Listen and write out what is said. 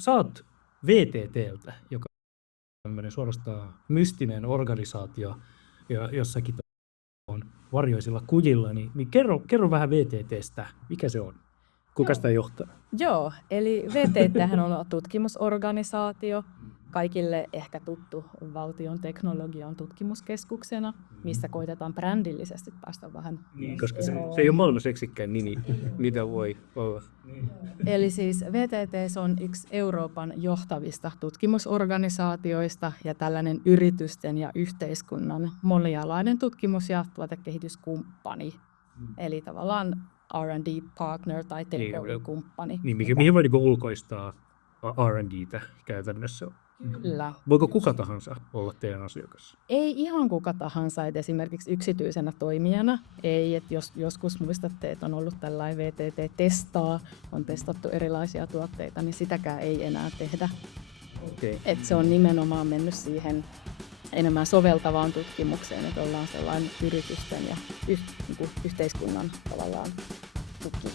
sä oot VTTltä, joka on tämmöinen suorastaan mystinen organisaatio jossakin on varjoisilla kujilla, niin kerro vähän VTTstä, mikä se on? Kuka sitä johtaa? Joo, eli VTT:hän on tutkimusorganisaatio, kaikille ehkä tuttu valtion teknologian tutkimuskeskuksena, missä koitetaan brändillisesti päästä vähän Koska se ei ole maailman seksikkäin nimi, mitä voi olla. Eli siis VTT on yksi Euroopan johtavista tutkimusorganisaatioista ja tällainen yritysten ja yhteiskunnan monialainen tutkimus- ja tuotekehityskumppani. Eli tavallaan R&D-partner tai TKI-kumppani. Niin, mihin voi ulkoistaa R&Dtä käytännössä? Kyllä. Voiko kuka tahansa olla teidän asiakas? Ei ihan kuka tahansa, että esimerkiksi yksityisenä toimijana ei, että jos joskus muistatte, että on ollut tällainen VTT-testaa, on testattu erilaisia tuotteita, niin sitäkään ei enää tehdä. Okay. Että se on nimenomaan mennyt siihen enemmän soveltavaan tutkimukseen, että ollaan sellainen yritysten ja yhteiskunnan tavallaan tuki.